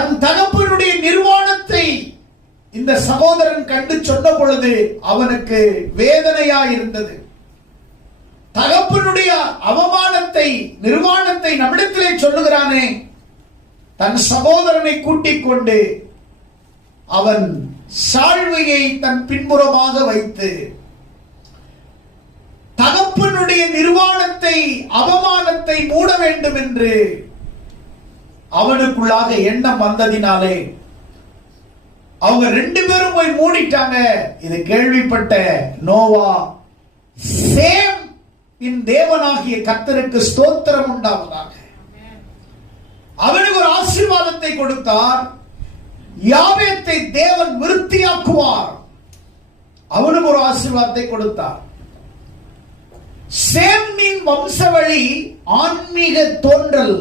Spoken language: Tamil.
தன் தகப்பனுடைய நிர்வாணத்தை இந்த சகோதரன் கண்டு சொன்ன பொழுது அவனுக்கு வேதனையா இருந்தது. தகப்பனுடைய அவமானத்தை, நிர்வாணத்தை நம்மிடத்திலே சொல்லுகிறானே, தன் சகோதரனை கூட்டிக் கொண்டு அவன் சால்வையை தன் பின்புறமாக வைத்து தகப்பனுடைய நிர்வாணத்தை, அவமானத்தை மூட வேண்டும் என்று அவனுக்குள்ளாக எண்ணம் வந்ததினாலே அவங்க 2 பேரும் போய் மூடிட்டாங்க. இது கேள்விப்பட்ட நோவா, சேம் இன் தேவனாகிய கர்த்தருக்கு ஸ்தோத்திரம் உண்டாவதாக, அவனுக்கு ஒரு ஆசீர்வாதத்தை கொடுத்தார். யாவேத்தை தேவன் விருத்தியாக்குவார், அவனுக்கு ஒரு ஆசீர்வாதத்தை கொடுத்தார். சேமின் வம்சவழி ஆன்மீக தோன்றல்